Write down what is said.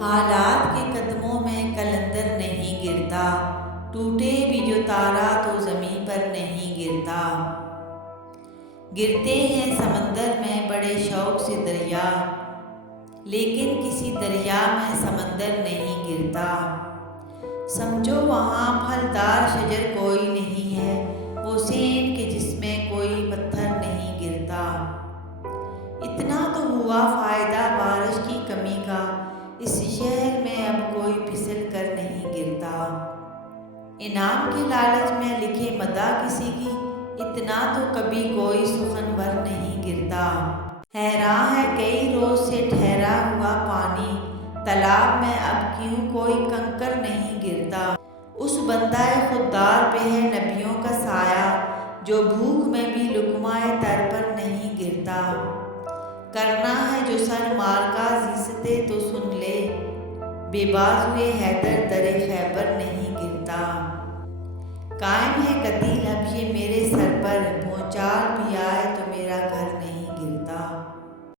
حالات کے قدموں میں قلندر نہیں گرتا، ٹوٹے بھی جو تارا تو زمین پر نہیں گرتا۔ گرتے ہیں سمندر میں بڑے شوق سے دریا، لیکن کسی دریا میں سمندر نہیں گرتا۔ سمجھو وہاں پھلدار شجر کوئی نہیں ہے، وہ سیند کے جس میں کوئی پتھر نہیں گرتا۔ اتنا تو ہوا فائدہ بارش کی کمی کا، اس شہر میں اب کوئی پھسل کر نہیں گرتا۔ انعام کے لالچ میں لکھے مدح کسی کی، اتنا تو کبھی کوئی سخنور نہیں گرتا۔ حیران ہے کئی روز سے ٹھہرا ہوا پانی، تالاب میں اب کیوں کوئی کنکر نہیں گرتا۔ اس بندہ خوددار پہ ہے نبیوں کا سایہ، جو بھوک میں بھی لقمہ تر پر نہیں گرتا۔ کرنا ہے جو سر مارکا زیستِ تو سن لے، بے بازوئے حیدر در خیبر نہیں گرتا۔ قائم ہے قتیل اب یہ میرے سر پر، بھونچال بھی آئے